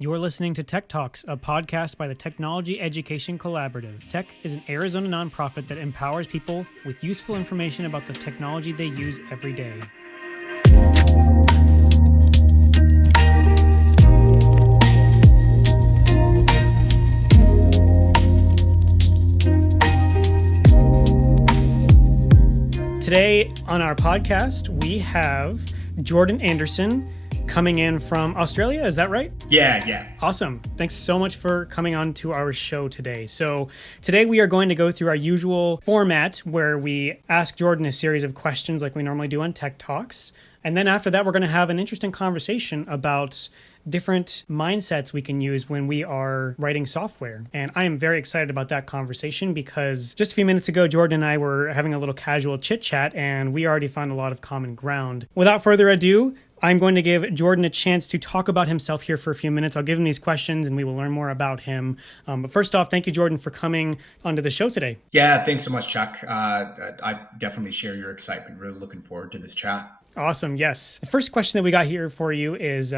You're listening to Tech Talks, a podcast by the Technology Education Collaborative. TEC is an Arizona nonprofit that empowers people with useful information about the technology they use every day. Today on our podcast, we have Jordan Andersen coming in from Australia. Is that right? Yeah. Awesome. Thanks so much for coming on to our show today. So today we are going to go through our usual format where we ask Jordan a series of questions like we normally do on Tech Talks. And then after that, we're going to have an interesting conversation about different mindsets we can use when we are writing software. And I am very excited about that conversation because just a few minutes ago, Jordan and I were having a little casual chit chat and we already found a lot of common ground. Without further ado, I'm going to give Jordan a chance to talk about himself here for a few minutes. I'll give him these questions and we will learn more about him. But first off, thank you, Jordan, for coming onto the show today. Yeah, thanks so much, Chuck. I definitely share your excitement. Really looking forward to this chat. Awesome. Yes. The first question that we got here for you is,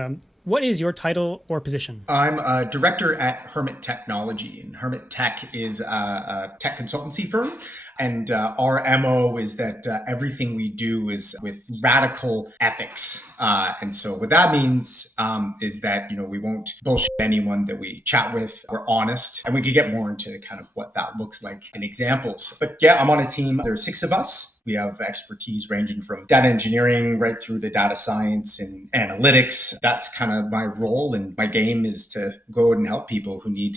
what is your title or position? I'm a director at Hermit Technology, and Hermit Tech is a tech consultancy firm. And our MO is that everything we do is with radical ethics. And so what that means is that, we won't bullshit anyone that we chat with. We're honest. And we could get more into kind of what that looks like in examples. But yeah, I'm on a team. There's 6 of us. We have expertise ranging from data engineering right through to data science and analytics. That's kind of my role. And my game is to go and help people who need,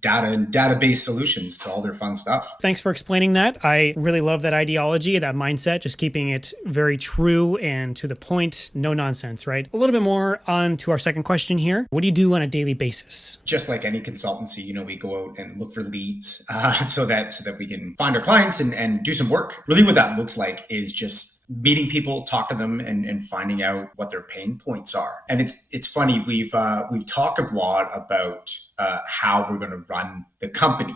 data and database solutions to all their fun stuff. Thanks for explaining that. I really love that ideology, that mindset, just keeping it very true and to the point, no nonsense, right? A little bit more on to our second question here. What do you do on a daily basis? Just like any consultancy, we go out and look for leads so that we can find our clients and do some work. Really what that looks like is just meeting people, talk to them, and finding out what their pain points are. And it's funny, we've talked a lot about how we're going to run the company.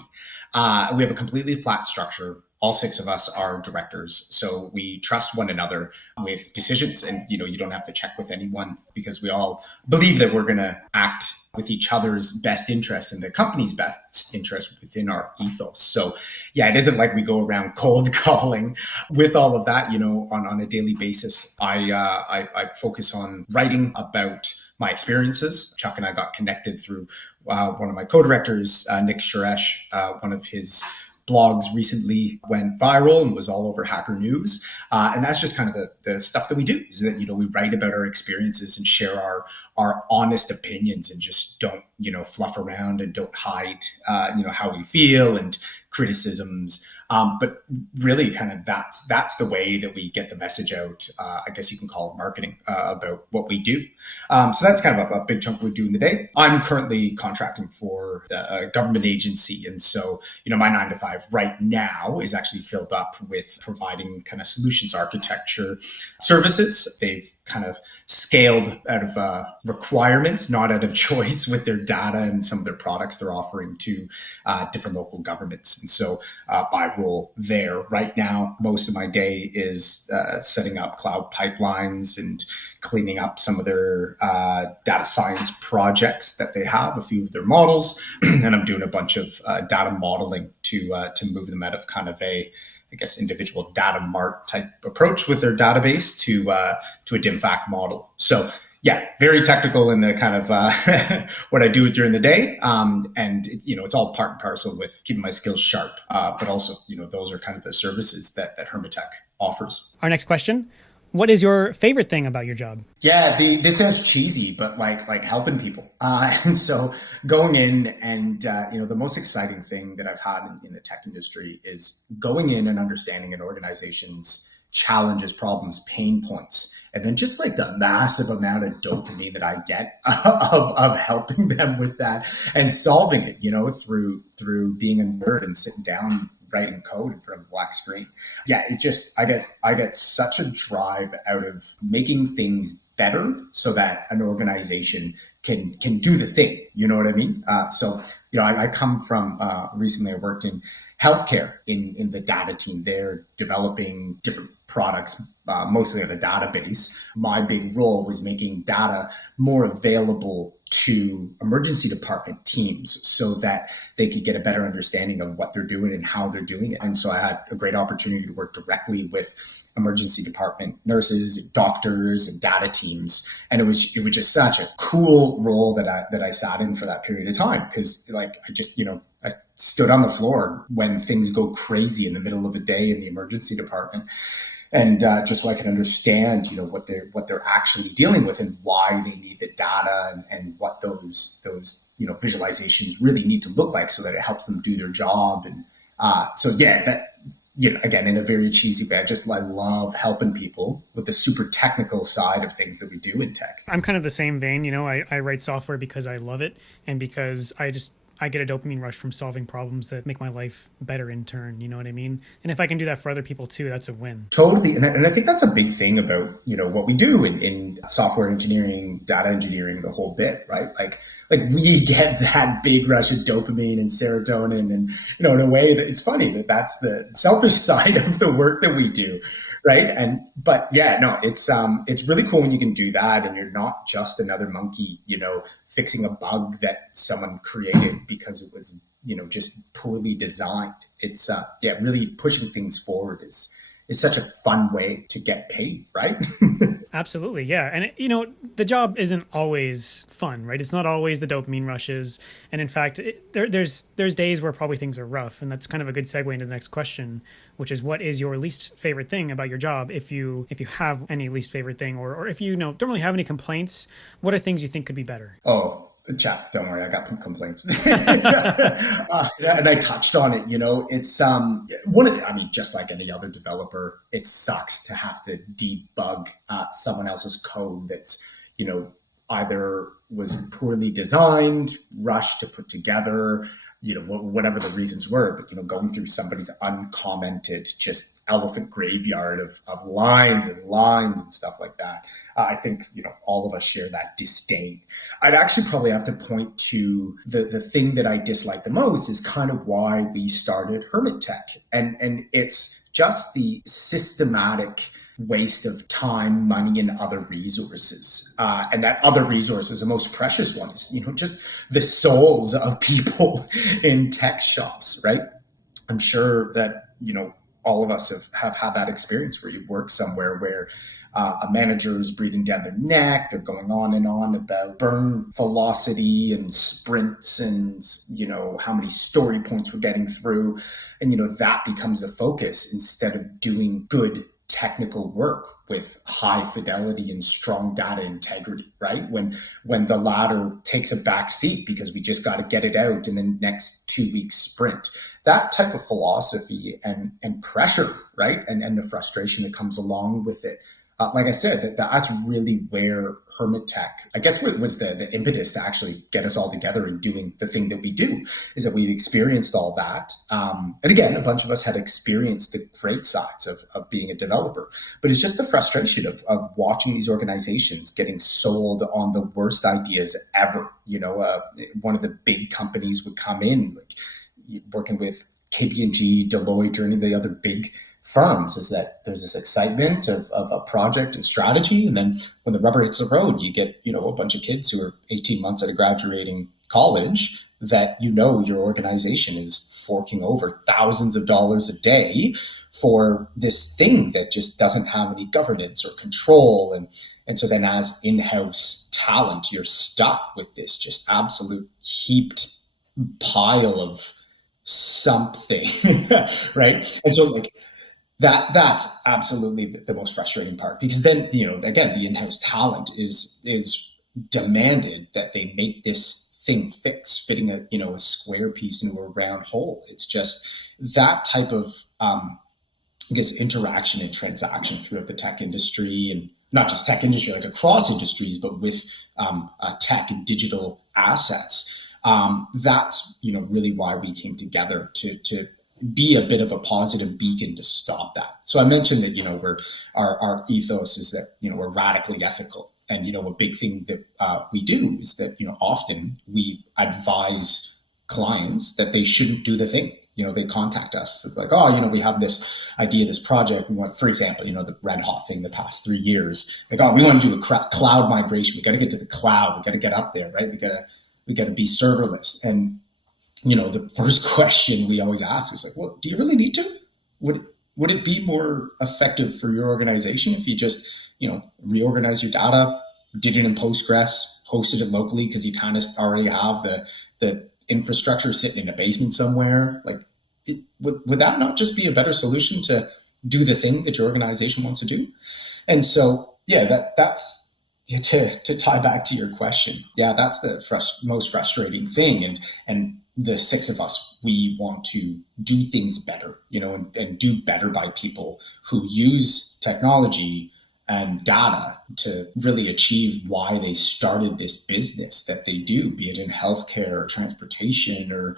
We have a completely flat structure. All 6 of us are directors, so we trust one another with decisions. And you don't have to check with anyone because we all believe that we're going to act with each other's best interest and the company's best interest within our ethos. So yeah, it isn't like we go around cold calling. With all of that, on a daily basis, I focus on writing about my experiences. Chuck and I got connected through one of my co-directors, Nick Suresh. One of his blogs recently went viral and was all over Hacker News. And that's just kind of the stuff that we do, is that, we write about our experiences and share our honest opinions and just don't, fluff around and don't hide, how we feel and criticisms. But really kind of that's the way that we get the message out. I guess you can call it marketing about what we do. So that's kind of a big chunk we do in the day. I'm currently contracting for a government agency. And so, my 9 to 5 right now is actually filled up with providing kind of solutions architecture services. They've kind of scaled out of requirements, not out of choice, with their data and some of their products they're offering to different local governments. And so my role there right now, most of my day is setting up cloud pipelines and cleaning up some of their data science projects that they have, a few of their models. And I'm doing a bunch of data modeling to move them out of kind of a, I guess, individual data mart type approach with their database to a DIMFACT model. So yeah, very technical in the kind of what I do during the day. And it's all part and parcel with keeping my skills sharp. But also, those are kind of the services that Hermit Tech offers. Our next question. What is your favorite thing about your job? Yeah, this sounds cheesy, but like helping people. And so going in and, the most exciting thing that I've had in the tech industry is going in and understanding an organization's challenges, problems, pain points, and then just like the massive amount of dopamine that I get of helping them with that and solving it, through being a nerd and sitting down writing code in front of a black screen. Yeah, I get such a drive out of making things better so that an organization can do the thing. You know what I mean? I come from recently I worked in healthcare in the data team there, developing different products, mostly on a database. My big role was making data more available to emergency department teams so that they could get a better understanding of what they're doing and how they're doing it. And so I had a great opportunity to work directly with emergency department nurses, doctors, and data teams. And it was just such a cool role that I sat in for that period of time, because like I stood on the floor when things go crazy in the middle of the day in the emergency department. And just so I can understand, what they're actually dealing with and why they need the data and what those visualizations really need to look like so that it helps them do their job. And again, in a very cheesy way, I love helping people with the super technical side of things that we do in tech. I'm kind of the same vein. I write software because I love it and because I get a dopamine rush from solving problems that make my life better in turn. You know what I mean? And if I can do that for other people too, that's a win. Totally. And I think that's a big thing about, what we do in software engineering, data engineering, the whole bit, right? Like we get that big rush of dopamine and serotonin and, in a way that it's funny that's the selfish side of the work that we do. Right. It's really cool when you can do that and you're not just another monkey, fixing a bug that someone created because it was, just poorly designed. It's really pushing things forward is such a fun way to get paid, right? Absolutely. Yeah. And, the job isn't always fun, right? It's not always the dopamine rushes. And in fact, there's days where probably things are rough. And that's kind of a good segue into the next question, which is what is your least favorite thing about your job? If you have any least favorite thing, or if you don't really have any complaints, what are things you think could be better? Oh, chat, don't worry, I got complaints. And I touched on it, it's just like any other developer, it sucks to have to debug someone else's code that's, either was poorly designed, rushed to put together, whatever the reasons were, but, going through somebody's uncommented, just elephant graveyard of lines and stuff like that. I think, all of us share that disdain. I'd actually probably have to point to the thing that I dislike the most is kind of why we started Hermit Tech. And it's just the systematic waste of time, money, and other resources. And that other resources, the most precious one is, just the souls of people in tech shops, right? I'm sure that, all of us have had that experience where you work somewhere where a manager is breathing down their neck. They're going on and on about burn velocity and sprints and, how many story points we're getting through. And, that becomes a focus instead of doing good technical work with high fidelity and strong data integrity, right? When the latter takes a back seat because we just got to get it out in the next 2 weeks sprint, that type of philosophy and pressure, right? And the frustration that comes along with it. Like I said, that's really where Hermit Tech, I guess, was the impetus to actually get us all together and doing the thing that we do, is that we've experienced all that. And again, a bunch of us had experienced the great sides of being a developer, but it's just the frustration of watching these organizations getting sold on the worst ideas ever. One of the big companies would come in, like working with KPMG, Deloitte, or any of the other big firms, is that there's this excitement of a project and strategy. And then when the rubber hits the road, you get, a bunch of kids who are 18 months out of graduating college that, your organization is forking over thousands of dollars a day for this thing that just doesn't have any governance or control. And so then as in-house talent, you're stuck with this just absolute heaped pile of something, right? And so that's absolutely the most frustrating part, because then, again, the in-house talent is demanded that they make this thing fitting a square piece into a round hole. It's just that type of, interaction and transaction throughout the tech industry, and not just tech industry, like across industries, but with tech and digital assets. That's, really why we came together to be a bit of a positive beacon to stop that. So I mentioned that, our ethos is that, we're radically ethical. And, a big thing that we do is that, often we advise clients that they shouldn't do the thing. they contact us. It's like, oh, we have this idea, this project. We want, for example, the red hot thing the past 3 years. Like, oh, we want to do a cloud migration. We got to get to the cloud. We got to get up there, right? We got to be serverless. And, the first question we always ask is like, well, do you really need to? Would it be more effective for your organization if you just, reorganize your data, did it in Postgres, hosted it locally because you kind of already have the infrastructure sitting in a basement somewhere? Like, would that not just be a better solution to do the thing that your organization wants to do? And so, yeah, that's to tie back to your question. Yeah, that's the most frustrating thing. And the 6 of us, we want to do things better, and do better by people who use technology and data to really achieve why they started this business that they do, be it in healthcare or transportation or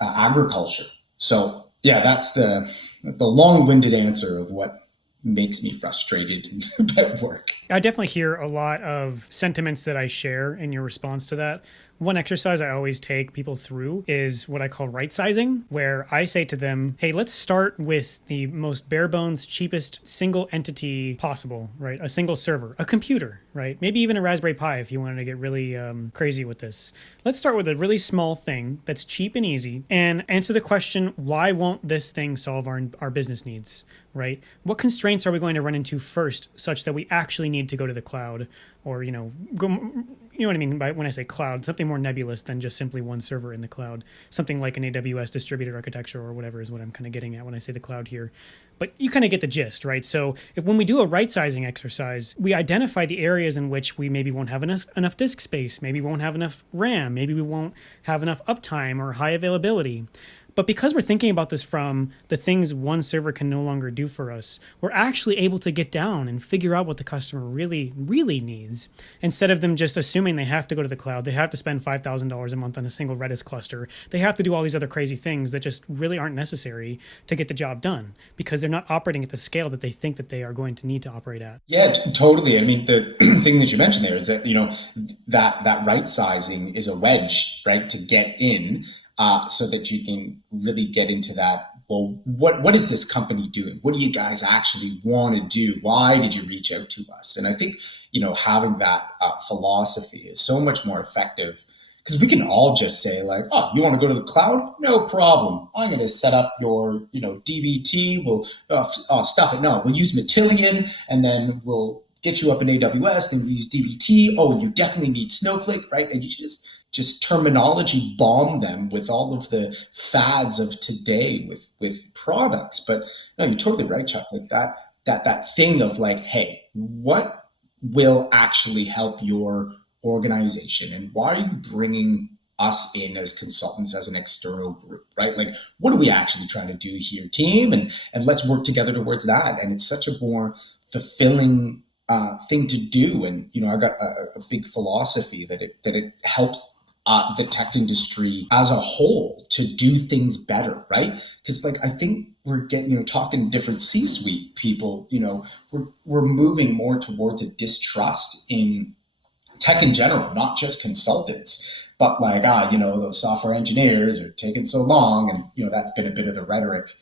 agriculture. So yeah, that's the long-winded answer of what makes me frustrated about work. I definitely hear a lot of sentiments that I share in your response to that. One exercise I always take people through is what I call right sizing, where I say to them, hey, let's start with the most bare bones, cheapest single entity possible, right? A single server, a computer, right? Maybe even a Raspberry Pi if you wanted to get really crazy with this. Let's start with a really small thing that's cheap and easy and answer the question, why won't this thing solve our business needs, right? What constraints are we going to run into first such that we actually need to go to the cloud or, you know what I mean by when I say cloud, something more nebulous than just simply one server in the cloud, something like an AWS distributed architecture or whatever is what I'm kind of getting at when I say the cloud here. But you kind of get the gist, right? So when we do a right sizing exercise, we identify the areas in which we maybe won't have enough disk space, maybe won't have enough RAM, maybe we won't have enough uptime or high availability. But because we're thinking about this from the things one server can no longer do for us, we're actually able to get down and figure out what the customer really, really needs. Instead of them just assuming they have to go to the cloud, they have to spend $5,000 a month on a single Redis cluster. They have to do all these other crazy things that just really aren't necessary to get the job done because they're not operating at the scale that they think that they are going to need to operate at. Yeah, totally. I mean, the thing that you mentioned there is that, that right sizing is a wedge, right, to get in. So that you can really get into that. Well, what is this company doing? What do you guys actually want to do? Why did you reach out to us? And I think, having that philosophy is so much more effective because we can all just say like, oh, you want to go to the cloud? No problem. I'm going to set up your, DBT. We'll stuff it. No, we'll use Matillion and then we'll get you up in AWS. Then we'll use DBT. Oh, you definitely need Snowflake, right? And you just terminology bomb them with all of the fads of today with products. But no, you're totally right, Chuck. Like that thing of like, hey, what will actually help your organization, and why are you bringing us in as consultants, as an external group, right? Like, what are we actually trying to do here, team? And let's work together towards that. And it's such a more fulfilling thing to do. And I got a big philosophy that it helps the tech industry as a whole to do things better, right? Because I think we're getting, talking different C-suite people, we're moving more towards a distrust in tech in general, not just consultants, but those software engineers are taking so long. And, that's been a bit of the rhetoric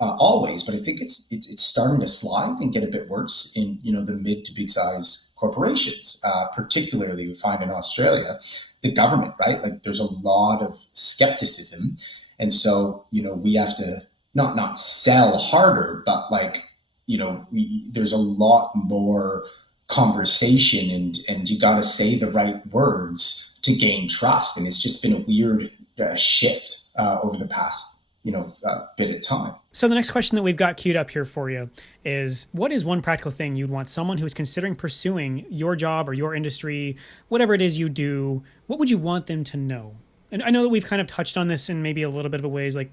always, but I think it's starting to slide and get a bit worse in, the mid to big size corporations, particularly we find in Australia, the government, right? Like there's a lot of skepticism. And so, we have to not sell harder, but there's a lot more conversation and you got to say the right words to gain trust. And it's just been a weird shift over the past, bit of time. So the next question that we've got queued up here for you is, what is one practical thing you'd want someone who's considering pursuing your job or your industry, whatever it is you do, what would you want them to know? And I know that we've kind of touched on this in maybe a little bit of a ways, like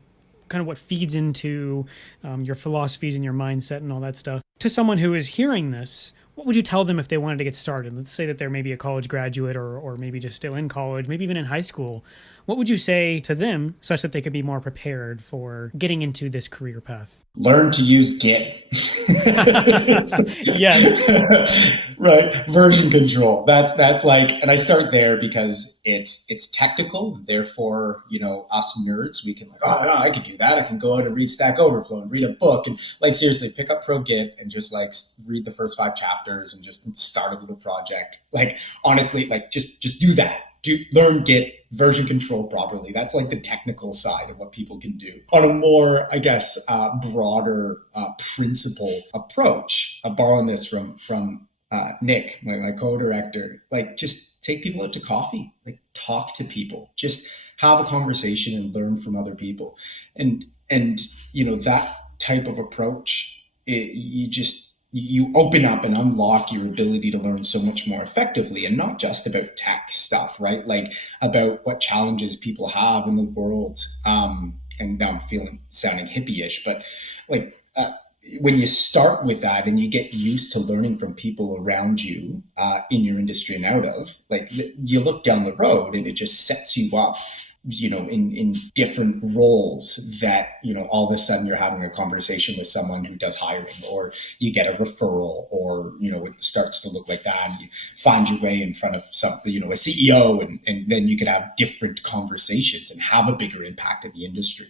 kind of what feeds into your philosophies and your mindset and all that stuff. To someone who is hearing this, what would you tell them if they wanted to get started? Let's say that they're maybe a college graduate or maybe just still in college, maybe even in high school. what would you say to them such that they could be more prepared for getting into this career path? Learn to use Git. Yes. Right. Version control. That's like, and I start there because it's technical. Therefore, us nerds, we can like, oh yeah, I can do that. I can go out and read Stack Overflow and read a book and like seriously pick up Pro Git and just like read the first 5 chapters and just start a little project. Like honestly, like just do that. Learn Git, version control properly. That's like the technical side of what people can do. On a more, I guess, broader principle approach, I'm borrowing this from Nick, my co-director, like just take people out to coffee, like talk to people, just have a conversation and learn from other people. And that type of approach, you open up and unlock your ability to learn so much more effectively, and not just about tech stuff, right? Like about what challenges people have in the world. And now I'm sounding hippie-ish, but like when you start with that and you get used to learning from people around you in your industry and out of, like you look down the road and it just sets you up in different roles that, all of a sudden you're having a conversation with someone who does hiring, or you get a referral, or, it starts to look like that and you find your way in front of a CEO, and then you could have different conversations and have a bigger impact in the industry.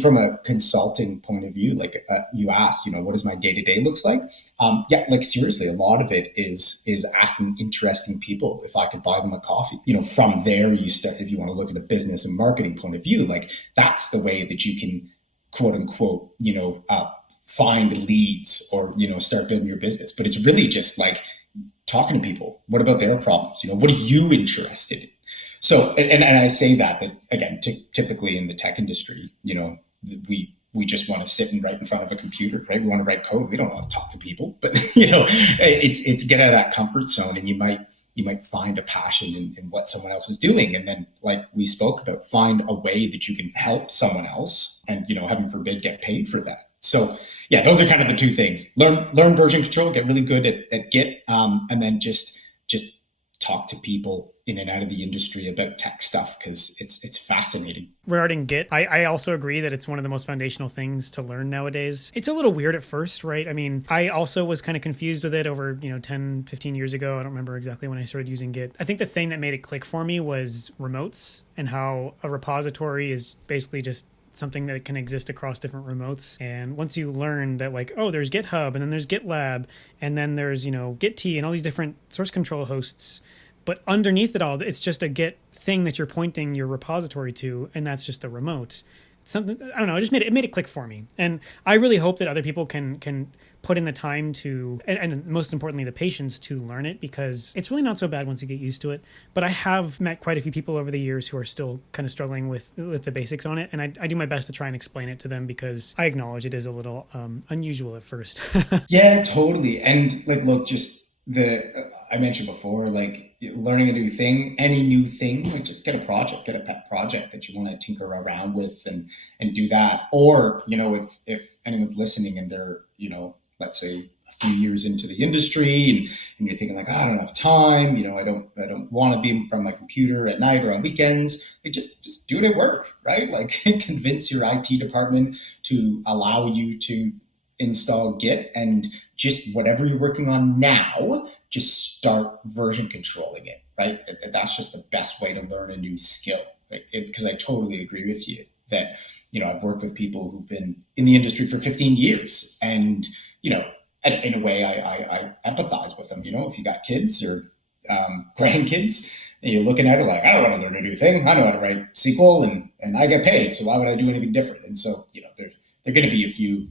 From a consulting point of view, like you asked, what does my day-to-day looks like? Like seriously, a lot of it is asking interesting people if I could buy them a coffee. From there, you start, if you want to look at a business and marketing point of view, like that's the way that you can quote unquote, find leads or, start building your business. But it's really just like talking to people. What about their problems? What are you interested in? So, and I say that again, typically in the tech industry, we just want to sit and write in front of a computer, right? We want to write code. We don't want to talk to people, but it's get out of that comfort zone, and you might find a passion in what someone else is doing. And then, like we spoke about, find a way that you can help someone else and, heaven forbid, get paid for that. So yeah, those are kind of the two things. Learn version control, get really good at Git, and then just talk to people in and out of the industry about tech stuff, because it's fascinating. Regarding Git, I also agree that it's one of the most foundational things to learn nowadays. It's a little weird at first, right? I mean, I also was kind of confused with it over, 10, 15 years ago. I don't remember exactly when I started using Git. I think the thing that made it click for me was remotes, and how a repository is basically just something that can exist across different remotes. And once you learn that, like, oh, there's GitHub, and then there's GitLab, and then there's, Git and all these different source control hosts, but underneath it all, it's just a Git thing that you're pointing your repository to, and that's just the remote. Something, I don't know, it made it click for me. And I really hope that other people can put in the time to, and most importantly, the patience to learn it, because it's really not so bad once you get used to it. But I have met quite a few people over the years who are still kind of struggling with the basics on it. And I do my best to try and explain it to them, because I acknowledge it is a little unusual at first. Yeah, totally. And like, look, just I mentioned before, like learning a new thing, any new thing, like just get a pet project that you want to tinker around with and do that. Or, if anyone's listening and they're, let's say a few years into the industry and you're thinking like, oh, I don't have time, I don't want to be in front of my computer at night or on weekends, like just do it at work, right? Like convince your IT department to allow you to install Git, and just whatever you're working on now, just start version controlling it, right? That's just the best way to learn a new skill, right? Because I totally agree with you that, I've worked with people who've been in the industry for 15 years, and, in a way I empathize with them. If you got kids or grandkids and you're looking at it like, I don't want to learn a new thing. I know how to write SQL and I get paid, so why would I do anything different? And so, there are going to be a few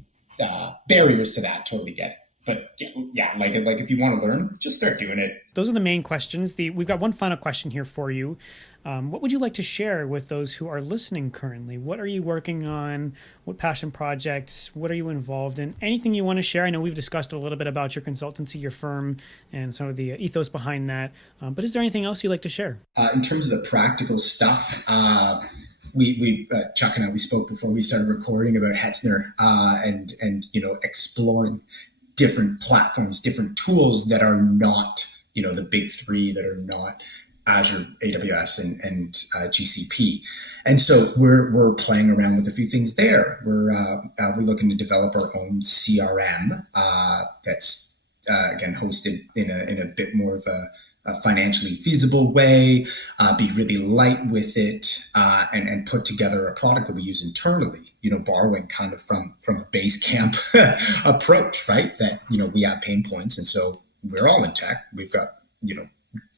barriers to that. Totally get it. But yeah, like if you want to learn, just start doing it. Those are the main questions. We've got one final question here for you. What would you like to share with those who are listening currently? What are you working on? What passion projects? What are you involved in? Anything you want to share? I know we've discussed a little bit about your consultancy, your firm, and some of the ethos behind that. But is there anything else you'd like to share? In terms of the practical stuff, we Chuck and I, we spoke before we started recording about Hetzner, and exploring different platforms, different tools that are not, the big three, that are not Azure, AWS, and GCP. And so we're playing around with a few things there. We're looking to develop our own CRM that's again hosted in a bit more of a financially feasible way, be really light with it, and put together a product that we use internally, borrowing kind of from a base camp approach, right? That, we have pain points. And so we're all in tech. We've got,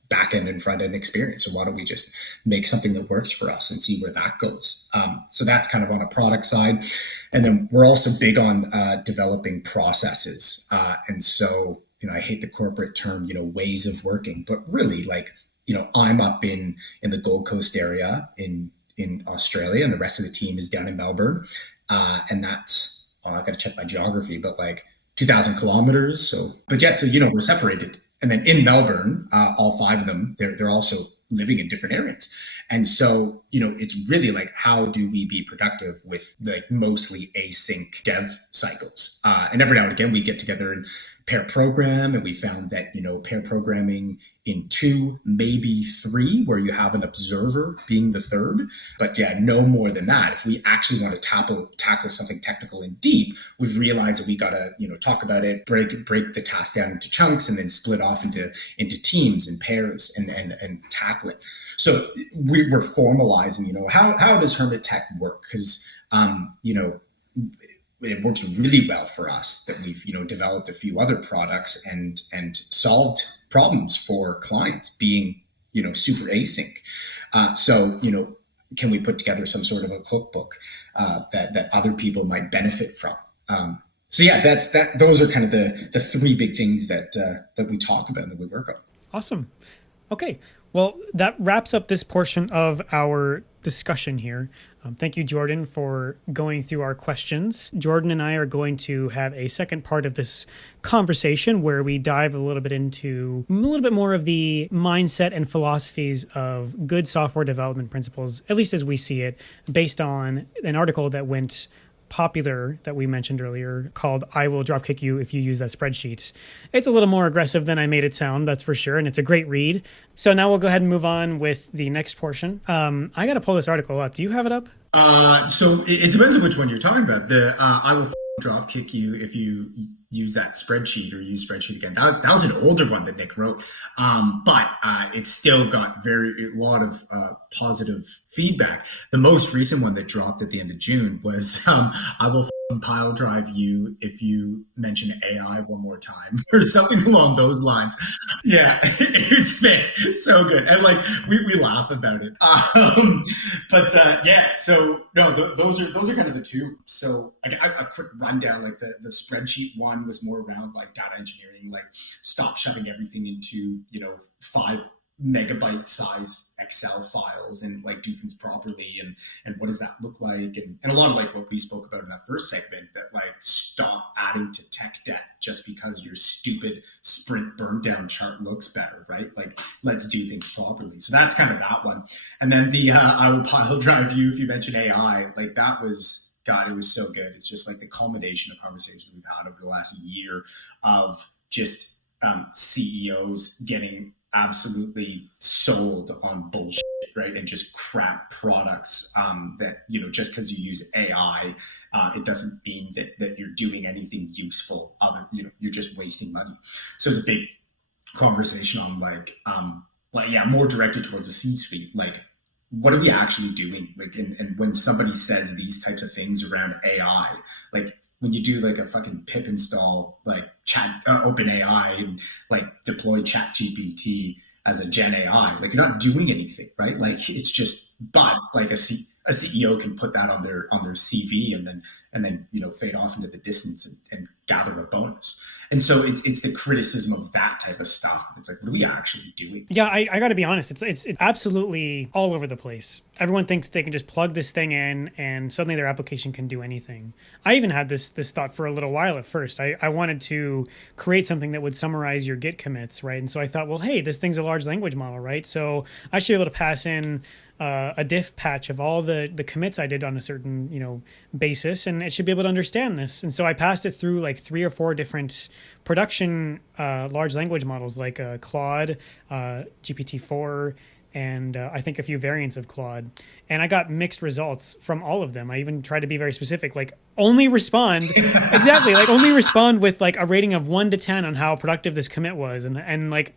back end and front end experience. So why don't we just make something that works for us and see where that goes? So that's kind of on a product side. And then we're also big on developing processes. And so, I hate the corporate term, ways of working, but really I'm up in the Gold Coast area in Australia, and the rest of the team is down in Melbourne. And that's, I got to check my geography, but 2,000 kilometers. So we're separated. And then in Melbourne, all five of them, they're also living in different areas. And so, it's really how do we be productive with mostly async dev cycles? And every now and again, we get together and pair program, and we found that, pair programming in 2, maybe 3, where you have an observer being the third. But no more than that. If we actually want to tackle something technical and deep, we've realized that we got to, talk about it, break the task down into chunks, and then split off into teams and pairs and tackle it. So we're formalizing, how does Hermit Tech work? Because, it works really well for us that we've, developed a few other products and solved problems for clients being, super async. So, can we put together some sort of a cookbook that other people might benefit from? Those are kind of the 3 big things that we talk about and that we work on. Awesome. Okay. Well, that wraps up this portion of our discussion here. Thank you, Jordan, for going through our questions. Jordan and I are going to have a second part of this conversation where we dive a little bit more of the mindset and philosophies of good software development principles, at least as we see it, based on an article that went popular that we mentioned earlier called "I Will Dropkick You If You Use That Spreadsheet." It's a little more aggressive than I made it sound, that's for sure, and it's a great read. So now we'll go ahead and move on with the next portion. I got to pull this article up. Do you have it up? So it depends on which one you're talking about. The I will drop kick you if you use that spreadsheet or use spreadsheet again. That was an older one that Nick wrote, but it's still got a lot of positive feedback. The most recent one that dropped at the end of June was I will pile drive you if you mention AI one more time or something along those lines. Yeah, it was so good, and we laugh about it. So no, those are kind of the 2. So a quick rundown, the spreadsheet one was more around data engineering, stop shoving everything into 5 megabyte size Excel files and do things properly, and what does that look like, and a lot of what we spoke about in that first segment, that stop adding to tech debt just because your stupid sprint burn down chart looks better, right? Let's do things properly. So that's kind of that one. And then the I will pile drive you if you mention AI, that was, God, it was so good. It's just the culmination of conversations we've had over the last year of just CEOs getting absolutely sold on bullshit, right? And just crap products that, just because you use AI, it doesn't mean that you're doing anything useful you're just wasting money. So it's a big conversation on more directed towards the C-suite, what are we actually doing? And when somebody says these types of things around AI, when you do a fucking pip install, OpenAI and deploy ChatGPT as a Gen AI, you're not doing anything, right? It's just, but a CEO can put that on their CV and then fade off into the distance and gather a bonus. And so it's the criticism of that type of stuff. It's what are we actually doing? Yeah, I got to be honest. It's absolutely all over the place. Everyone thinks they can just plug this thing in and suddenly their application can do anything. I even had this thought for a little while at first. I wanted to create something that would summarize your Git commits, right? And so I thought, well, hey, this thing's a large language model, right? So I should be able to pass in a diff patch of all the commits I did on a certain, basis, and it should be able to understand this. And so I passed it through 3 or 4 different production large language models, Claude, GPT-4, and I think a few variants of Claude. And I got mixed results from all of them. I even tried to be very specific, like only respond exactly, like only respond with like a rating of 1 to 10 on how productive this commit was. And like,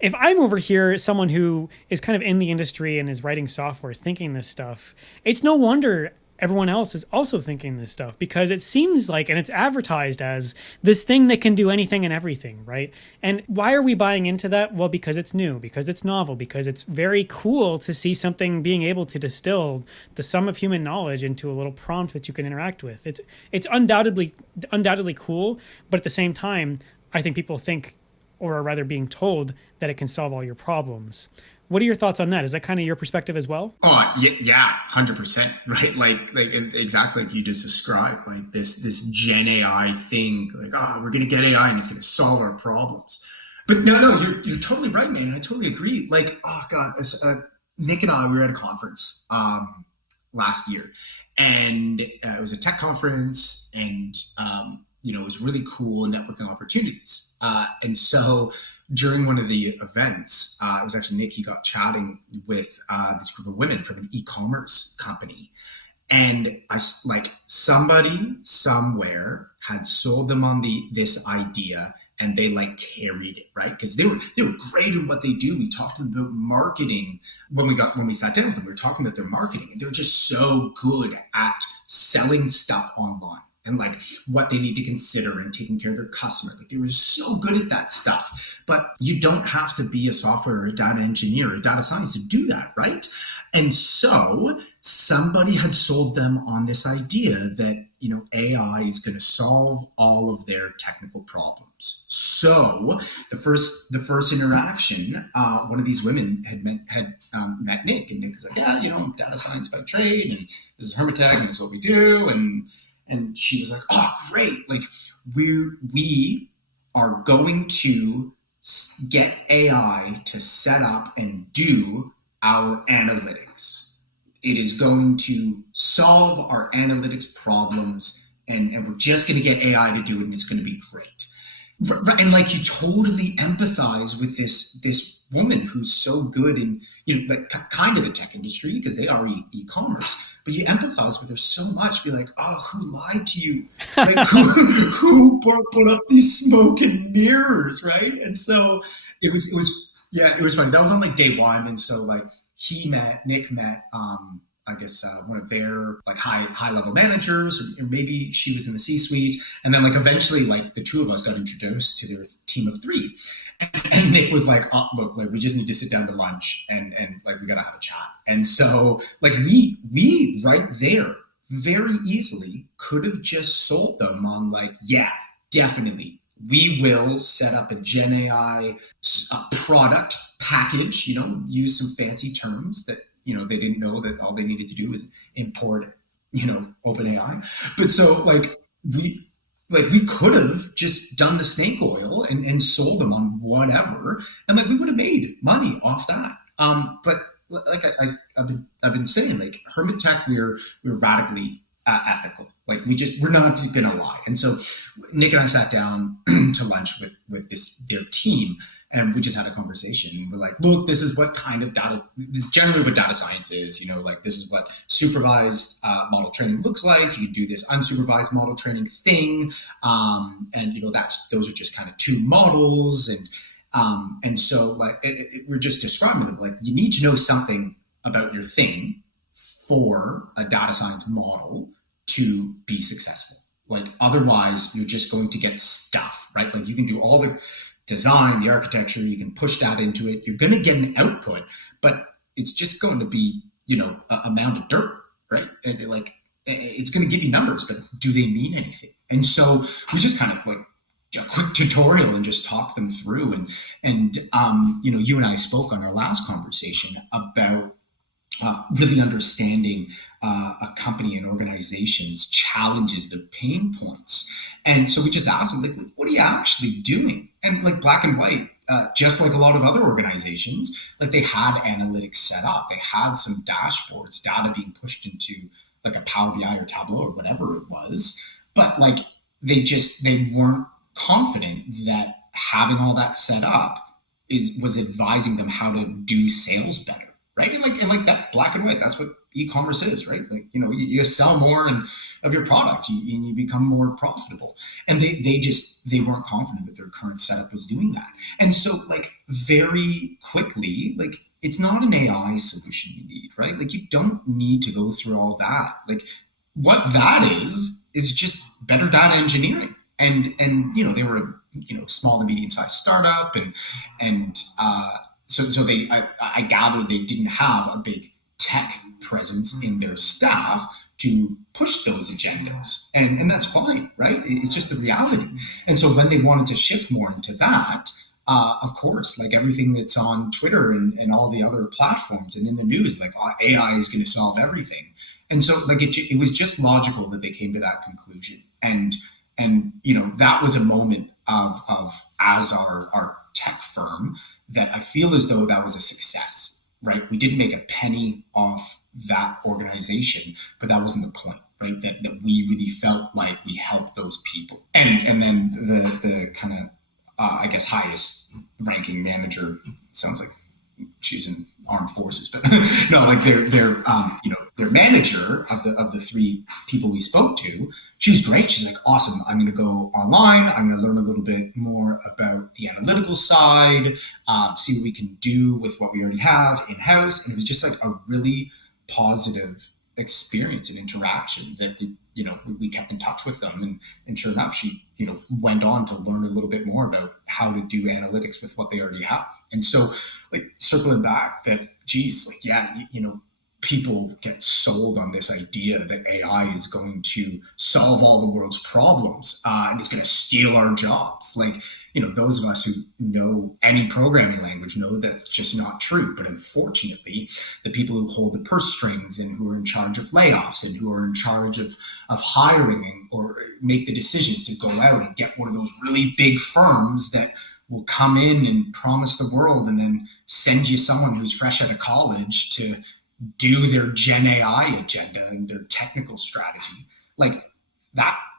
if I'm over here, someone who is kind of in the industry and is writing software, thinking this stuff, it's no wonder everyone else is also thinking this stuff, because it seems like, and it's advertised as this thing that can do anything and everything, right? And why are we buying into that? Well, because it's new, because it's novel, because it's very cool to see something being able to distill the sum of human knowledge into a little prompt that you can interact with. It's undoubtedly cool, but at the same time, I think people think, or are rather being told, that it can solve all your problems. What are your thoughts on that? Is that kind of your perspective as well? Oh, yeah, 100%, right? Like exactly like you just described, like this Gen AI thing, like, we're going to get AI and it's going to solve our problems. But no, you're totally right, man. And I totally agree. Like, oh God, Nick and I, we were at a conference last year, and it was a tech conference, and it was really cool networking opportunities. And so during one of the events, it was actually Nick, he got chatting with this group of women from an e-commerce company. And somebody somewhere had sold them on this idea, and they like carried it, right? Because they were great at what they do. We talked to them about marketing when we sat down with them. We were talking about their marketing, and they're just so good at selling stuff online and like what they need to consider and taking care of their customer. Like, they were so good at that stuff. But you don't have to be a software or a data engineer or a data scientist to do that, right? And so somebody had sold them on this idea that, AI is going to solve all of their technical problems. So the first interaction, one of these women had met Nick, and Nick was like, I'm data science by trade, and this is Hermit Tech, and this is what we do. And she was like, oh, great. Like, we are going to get AI to set up and do our analytics. It is going to solve our analytics problems, and we're just going to get AI to do it, and it's going to be great. And like, you totally empathize with this woman who's so good in, kind of the tech industry, because they are e-commerce, but you empathize with her so much. Be like, oh, who lied to you? Like, who put up these smoke and mirrors, right? And so it was funny. That was on like day one. And so like Nick met, I guess one of their like high level managers, or maybe she was in the C-suite. And then like eventually, like the two of us got introduced to their team of 3. And Nick was like, oh, look, like, we just need to sit down to lunch, and like, we got to have a chat. And so like we right there very easily could have just sold them on like, yeah, definitely, we will set up a Gen AI product package, use some fancy terms that, they didn't know that all they needed to do was import, OpenAI. But so like, we could have just done the snake oil and sold them on whatever, and like, we would have made money off that. But like I've been saying, like, Hermit Tech, we're radically ethical. Like, we're not gonna lie. And so Nick and I sat down to lunch with their team, and we just had a conversation. We're like, look, this is what kind of data, generally what data science is, like, this is what supervised model training looks like. You can do this unsupervised model training thing. And, those are just kind of 2 models. And so like, we're just describing them, like, you need to know something about your thing for a data science model to be successful. Like, otherwise you're just going to get stuff, right? Like, you can do all the design, the architecture, you can push that into it. You're going to get an output, but it's just going to be, a mound of dirt, right? And it's going to give you numbers, but do they mean anything? And so we just kind of like a quick tutorial and just talk them through. And you and I spoke on our last conversation about really understanding a company and organization's challenges, their pain points. And so we just asked them, like, what are you actually doing? And like, Black and White, just like a lot of other organizations, like, they had analytics set up. They had some dashboards, data being pushed into like a Power BI or Tableau or whatever it was. But like, they weren't confident that having all that set up was advising them how to do sales better. right? And that black and white, that's what e-commerce is, right? Like, you sell more of your product, and you become more profitable. And they weren't confident that their current setup was doing that. And so like very quickly, like it's not an AI solution you need, right? Like you don't need to go through all that. Like what that is just better data engineering. And they were a small to medium sized startup, and so I gathered they didn't have a big tech presence in their staff to push those agendas, and that's fine, right? It's just the reality. And so when they wanted to shift more into that, of course, like everything that's on Twitter and all the other platforms and in the news, like AI is going to solve everything. And so like it was just logical that they came to that conclusion. And that was a moment of as our tech firm that I feel as though that was a success, right? We didn't make a penny off that organization, but that wasn't the point, right? That we really felt like we helped those people. And then the kind of, I guess, highest ranking manager, sounds like she's in armed forces, but no, like their manager of the three people we spoke to, she was great. She's like, awesome. I'm going to go online. I'm going to learn a little bit more about the analytical side, see what we can do with what we already have in house. And it was just like a really positive experience and interaction that we kept in touch with them. And sure enough, she, went on to learn a little bit more about how to do analytics with what they already have. And so like circling back that, geez, like, yeah, people get sold on this idea that AI is going to solve all the world's problems and it's going to steal our jobs. Like, those of us who know any programming language know that's just not true. But unfortunately, the people who hold the purse strings and who are in charge of layoffs and who are in charge of hiring or make the decisions to go out and get one of those really big firms that will come in and promise the world and then send you someone who's fresh out of college to do their Gen AI agenda and their technical strategy. Like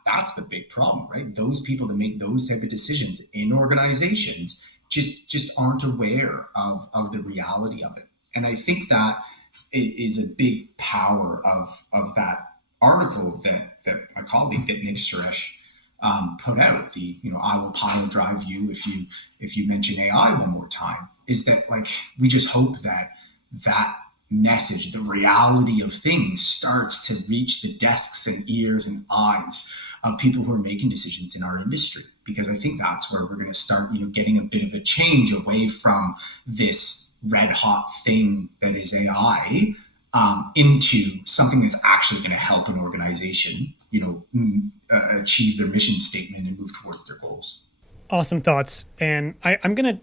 that's the big problem, right? Those people that make those type of decisions in organizations just aren't aware of the reality of it. And I think that is a big power of that article that my colleague, that Nick Suresh put out, the, I will pile drive you if you mention AI one more time, is that like, we just hope that message, the reality of things, starts to reach the desks and ears and eyes of people who are making decisions in our industry. Because I think that's where we're going to start, getting a bit of a change away from this red hot thing that is AI into something that's actually going to help an organization, achieve their mission statement and move towards their goals. Awesome thoughts. And I'm going to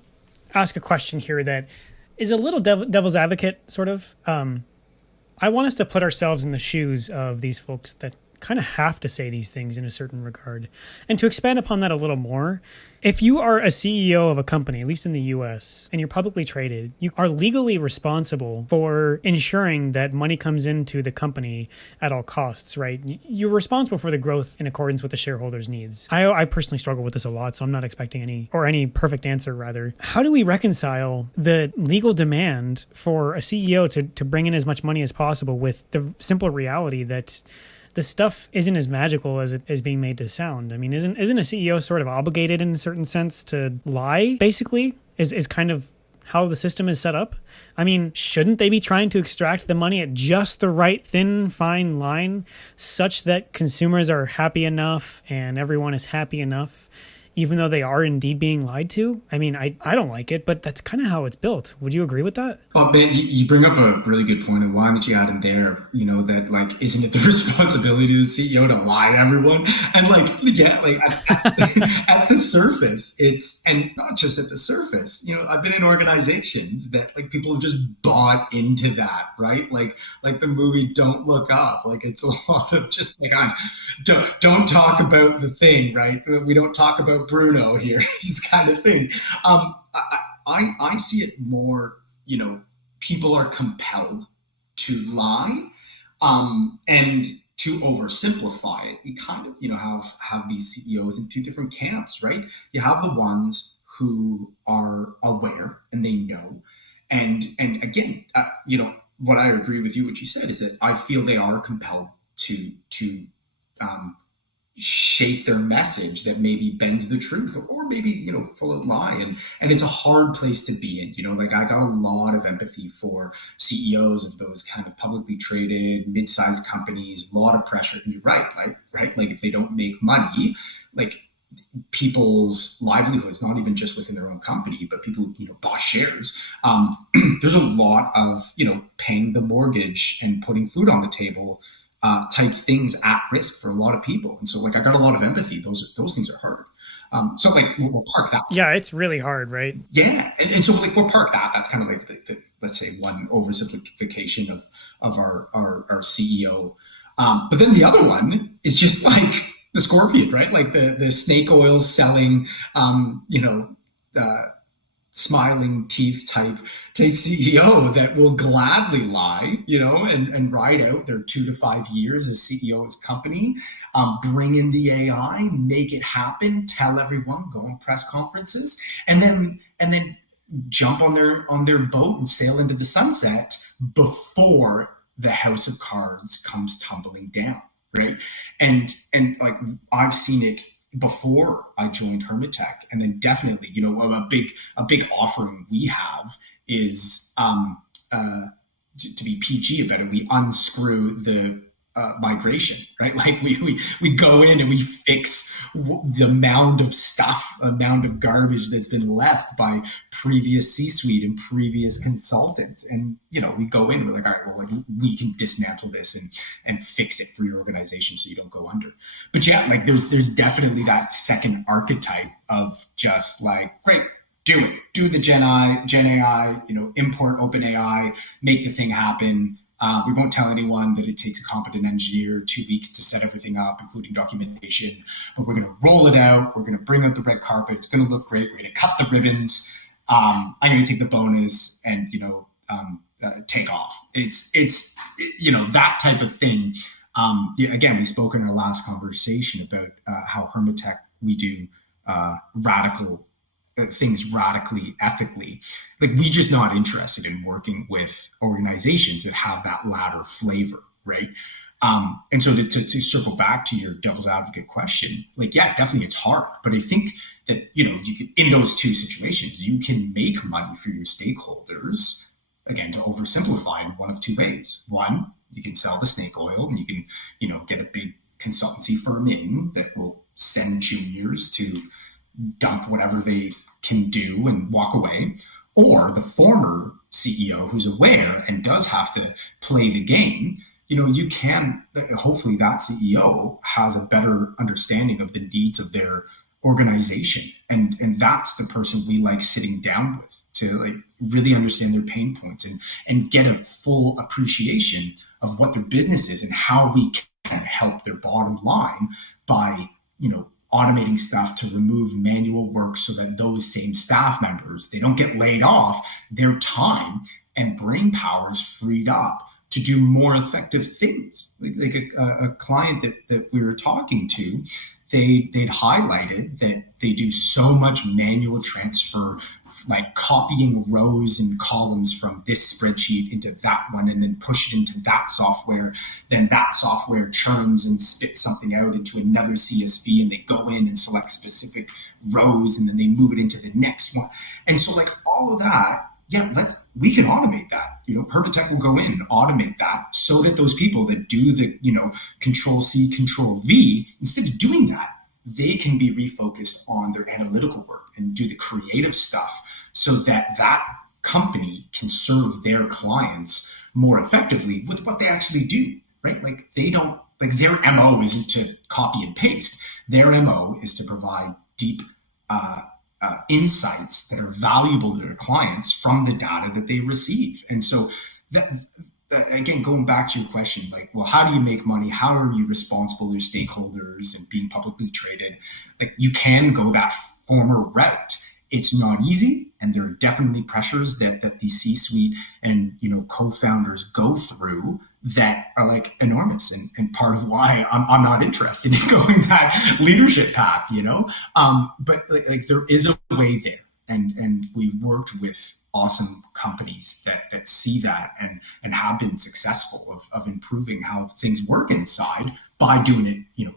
ask a question here that is a little devil's advocate, sort of. I want us to put ourselves in the shoes of these folks that kind of have to say these things in a certain regard. And to expand upon that a little more, if you are a CEO of a company, at least in the US, and you're publicly traded, you are legally responsible for ensuring that money comes into the company at all costs, right? You're responsible for the growth in accordance with the shareholders' needs. I personally struggle with this a lot, so I'm not expecting any perfect answer, rather. How do we reconcile the legal demand for a CEO to bring in as much money as possible with the simple reality that the stuff isn't as magical as it is being made to sound? I mean, isn't a CEO sort of obligated in a certain sense to lie, basically, is kind of how the system is set up? I mean, shouldn't they be trying to extract the money at just the right thin, fine line such that consumers are happy enough and everyone is happy enough, even though they are indeed being lied to? I mean, I don't like it, but that's kind of how it's built. Would you agree with that? Oh, man, you bring up a really good point. The line that you had in there, that like, isn't it the responsibility of the CEO to lie to everyone? And like, yeah, like at the surface, and not just at the surface, I've been in organizations that like people have just bought into that, right? Like the movie Don't Look Up, like it's a lot of just like, don't talk about the thing, right? We don't talk about Bruno here, he's kind of thing. I see it more, people are compelled to lie, and to oversimplify it. You kind of, have these CEOs in two different camps, right? You have the ones who are aware and they know, And again, what I agree with you, what you said is that I feel they are compelled to um, shape their message that maybe bends the truth, or maybe full of lie, and it's a hard place to be in. Like, I got a lot of empathy for CEOs of those kind of publicly traded mid-sized companies. A lot of pressure, and you're right, like if they don't make money, like, people's livelihoods, not even just within their own company, but people who bought shares, there's a lot of paying the mortgage and putting food on the table type things at risk for a lot of people. And so, like, I got a lot of empathy. Those things are hard. So, like, we'll park that. Yeah, it's really hard, right? Yeah, and so, like, we'll park that. That's kind of like the let's say one oversimplification of our CEO. But then the other one is just like the scorpion, right? Like the snake oil selling, smiling teeth type CEO that will gladly lie, and ride out their 2 to 5 years as CEO of his company, bring in the AI, make it happen, tell everyone, go on press conferences, and then jump on their boat and sail into the sunset before the house of cards comes tumbling down, right? And like, I've seen it before I joined Hermit Tech, and then definitely, a big offering we have is to be PG about it. We unscrew the migration, right? Like, we go in and we fix the mound of garbage that's been left by previous C-suite and previous consultants. And, we go in and we're like, all right, well, like, we can dismantle this and fix it for your organization so you don't go under. But yeah, like, there's definitely that second archetype of just like, great, do the Gen AI, import OpenAI, make the thing happen. We won't tell anyone that it takes a competent engineer 2 weeks to set everything up, including documentation, but we're going to roll it out. We're going to bring out the red carpet. It's going to look great. We're going to cut the ribbons. I'm going to take the bonus and, take off. It's that type of thing. Again, we spoke in our last conversation about how Hermit Tech, we do radical things radically ethically. Like, we just not interested in working with organizations that have that latter flavor, right? And so to circle back to your devil's advocate question, like, yeah, definitely it's hard, but I think that, you can, in those two situations, you can make money for your stakeholders, again, to oversimplify, in one of two ways. One, you can sell the snake oil and you can, get a big consultancy firm in that will send juniors to dump whatever they can do and walk away. Or the former CEO who's aware and does have to play the game, you can, hopefully that CEO has a better understanding of the needs of their organization. And that's the person we like sitting down with, to like really understand their pain points and get a full appreciation of what their business is and how we can help their bottom line by, automating stuff to remove manual work so that those same staff members, they don't get laid off, their time and brain power is freed up to do more effective things. Like a client that we were talking to, they'd highlighted that they do so much manual transfer, like copying rows and columns from this spreadsheet into that one and then push it into that software. Then that software churns and spits something out into another CSV, and they go in and select specific rows and then they move it into the next one. And so, like, all of that, yeah, we can automate that. Hermit Tech will go in and automate that so that those people that do the, Control C, Control V, instead of doing that, they can be refocused on their analytical work and do the creative stuff so that that company can serve their clients more effectively with what they actually do, right? Like, they don't, like, their MO isn't to copy and paste. Their MO is to provide deep insights that are valuable to their clients from the data that they receive. And so that again, going back to your question, like, well, how do you make money? How are you responsible to your stakeholders and being publicly traded? Like, you can go that former route. It's not easy, and there are definitely pressures that the C-suite and co-founders go through that are like enormous, and part of why I'm not interested in going that leadership path, but like there is a way there, and we've worked with awesome companies that see that and have been successful of improving how things work inside by doing it,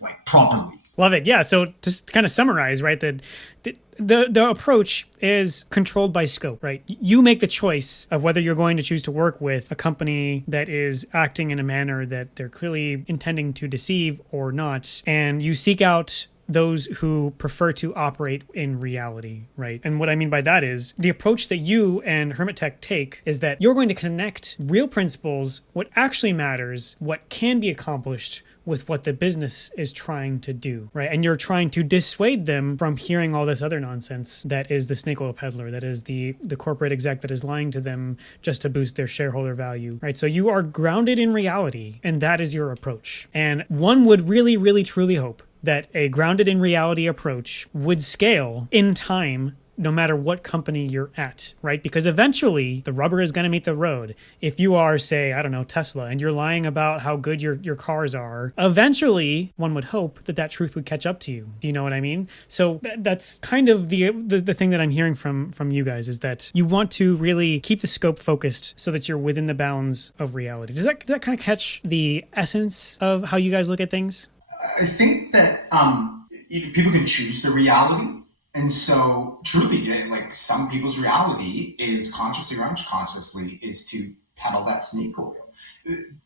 like properly. Love it. Yeah. So just to kind of summarize, right, the approach is controlled by scope, right? You make the choice of whether you're going to choose to work with a company that is acting in a manner that they're clearly intending to deceive or not. And you seek out those who prefer to operate in reality, right? And what I mean by that is the approach that you and Hermit Tech take is that you're going to connect real principles, what actually matters, what can be accomplished with what the business is trying to do, right? And you're trying to dissuade them from hearing all this other nonsense that is the snake oil peddler, that is the corporate exec that is lying to them just to boost their shareholder value, right? So you are grounded in reality, and that is your approach. And one would really, really, truly hope that a grounded in reality approach would scale in time no matter what company you're at, right? Because eventually the rubber is going to meet the road. If you are, say, I don't know, Tesla, and you're lying about how good your cars are, eventually one would hope that truth would catch up to you. Do you know what I mean? So that's kind of the thing that I'm hearing from you guys, is that you want to really keep the scope focused so that you're within the bounds of reality. Does that kind of catch the essence of how you guys look at things? I think that people can choose the reality. And so truly, like some people's reality is consciously or unconsciously is to peddle that snake oil.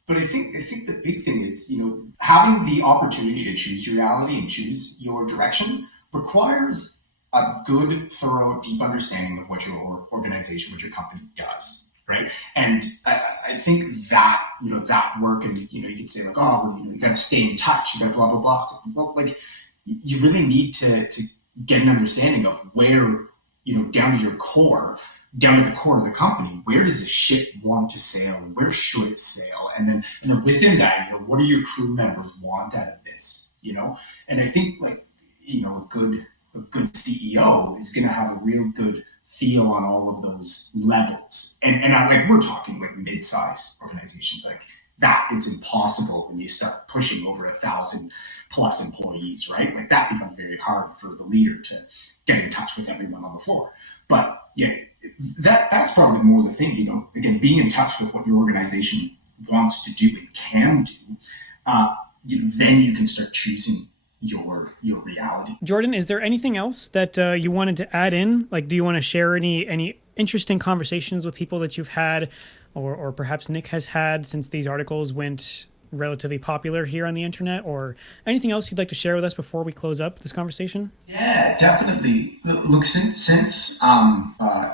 But I think the big thing is, having the opportunity to choose your reality and choose your direction requires a good, thorough, deep understanding of what your organization, what your company does. Right. And I think that, that work, and, you could say like, you got to stay in touch, you got to blah, blah, blah. Well, like you really need to get an understanding of where, down to your core, down to the core of the company, where does the ship want to sail? Where should it sail? And then within that, what do your crew members want out of this? And I think like, a good CEO is going to have a real good feel on all of those levels. And we're talking like mid-sized organizations, like that is impossible when you start pushing over 1,000 plus employees, right? Like that becomes very hard for the leader to get in touch with everyone on the floor. But yeah, that's probably more the thing, again, being in touch with what your organization wants to do and can do, then you can start choosing your reality. Jordan, is there anything else that you wanted to add in? Like, do you want to share any interesting conversations with people that you've had, or perhaps Nick has had since these articles went relatively popular here on the internet, or anything else you'd like to share with us before we close up this conversation? Yeah, definitely. Look, since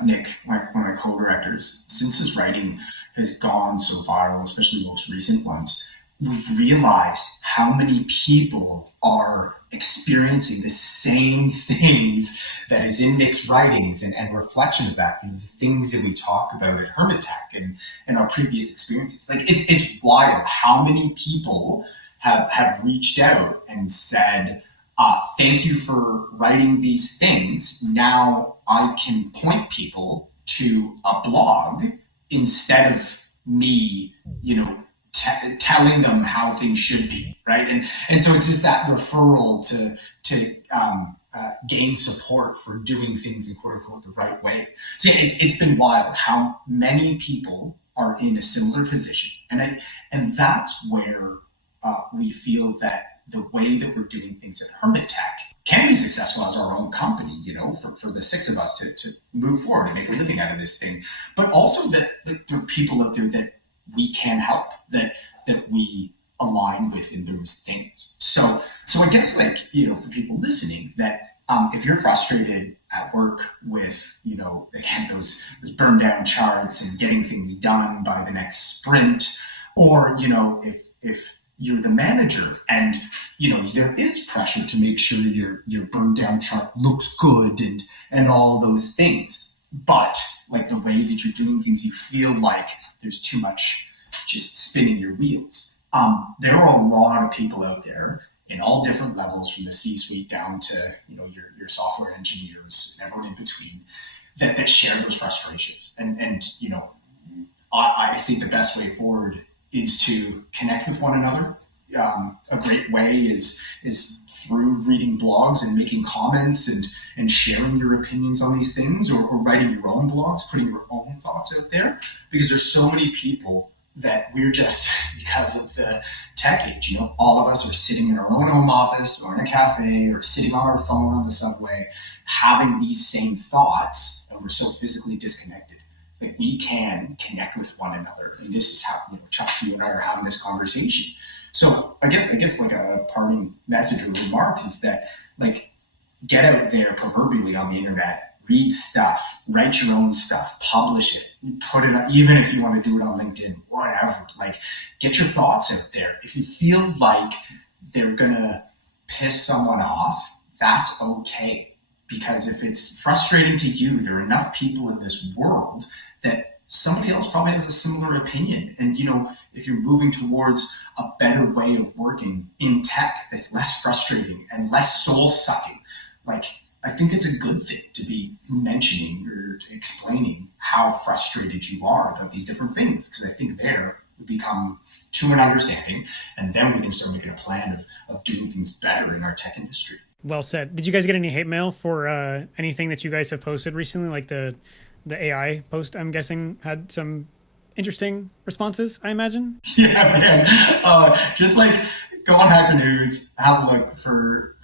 Nick, one of my co-directors, since his writing has gone so viral, especially most recent ones, we've realized how many people are experiencing the same things that is in Nick's writings and reflection of that, the things that we talk about at Hermit Tech and our previous experiences. Like it's wild how many people have reached out and said, thank you for writing these things. Now I can point people to a blog instead of me, telling them how things should be, right? And so it's just that referral to gain support for doing things in quote unquote the right way. So yeah, it's been wild how many people are in a similar position, and that's where we feel that the way that we're doing things at Hermit Tech can be successful as our own company, for the six of us to move forward and make a living out of this thing, but also that there are people out there that we can help, that we align with in those things. So I guess for people listening, that if you're frustrated at work with, again, those burn down charts and getting things done by the next sprint, or, if you're the manager and, there is pressure to make sure your burn down chart looks good and all those things, but like the way that you're doing things, you feel like there's too much just spinning your wheels. There are a lot of people out there in all different levels, from the C-suite down to your software engineers and everyone in between, that share those frustrations. And I think the best way forward is to connect with one another. A great way is through reading blogs and making comments and sharing your opinions on these things, or writing your own blogs, putting your own thoughts out there, because there's so many people that we're just, because of the tech age, all of us are sitting in our own home office or in a cafe or sitting on our phone on the subway, having these same thoughts, and we're so physically disconnected that we can connect with one another. And this is how, Chuck, you and I are having this conversation. So I guess like a parting message or remarks is that, like, get out there proverbially on the internet, read stuff, write your own stuff, publish it, put it on, even if you want to do it on LinkedIn, whatever, like, get your thoughts out there. If you feel like they're going to piss someone off, that's okay. Because if it's frustrating to you, there are enough people in this world that somebody else probably has a similar opinion. And, if you're moving towards a better way of working in tech that's less frustrating and less soul sucking, like, I think it's a good thing to be mentioning or explaining how frustrated you are about these different things. Because I think there we become to an understanding, and then we can start making a plan of doing things better in our tech industry. Well said. Did you guys get any hate mail for anything that you guys have posted recently? Like the AI post, I'm guessing, had some interesting responses, I imagine? Yeah, man. Just like go on Hacker News, have a look for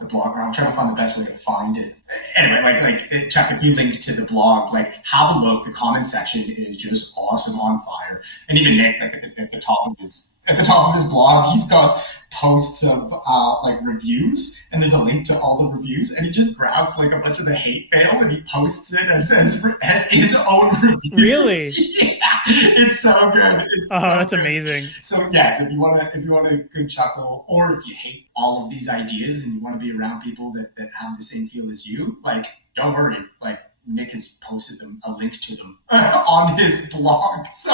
the blog. I'm trying to find the best way to find it. Anyway, Chuck, if you link to the blog, like, have a look. The comment section is just awesome, on fire. And even Nick, like at the top of his blog, he's got posts of reviews, and there's a link to all the reviews, and he just grabs like a bunch of the hate mail and he posts it as his own reviews. Really? Yeah, it's so good. That's amazing. So yes, if you want a good chuckle, or if you hate all of these ideas and you want to be around people that have the same feel as you, like, don't worry, like, Nick has posted a link to them on his blog. So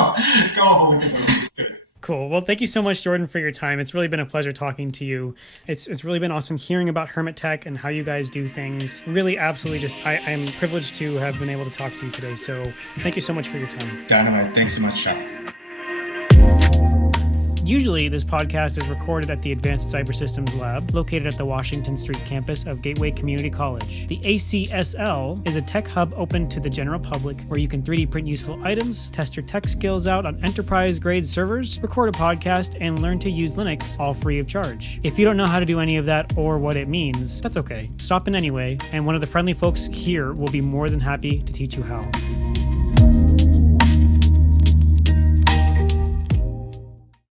go have a look at those. It's good. Cool. Well, thank you so much, Jordan, for your time. It's really been a pleasure talking to you. It's really been awesome hearing about Hermit Tech and how you guys do things. Really, absolutely I'm privileged to have been able to talk to you today. So thank you so much for your time. Dynamite. Thanks so much, Chuck. Usually, this podcast is recorded at the Advanced Cyber Systems Lab, located at the Washington Street campus of Gateway Community College. The ACSL is a tech hub open to the general public where you can 3D print useful items, test your tech skills out on enterprise-grade servers, record a podcast, and learn to use Linux, all free of charge. If you don't know how to do any of that or what it means, that's okay. Stop in anyway, and one of the friendly folks here will be more than happy to teach you how.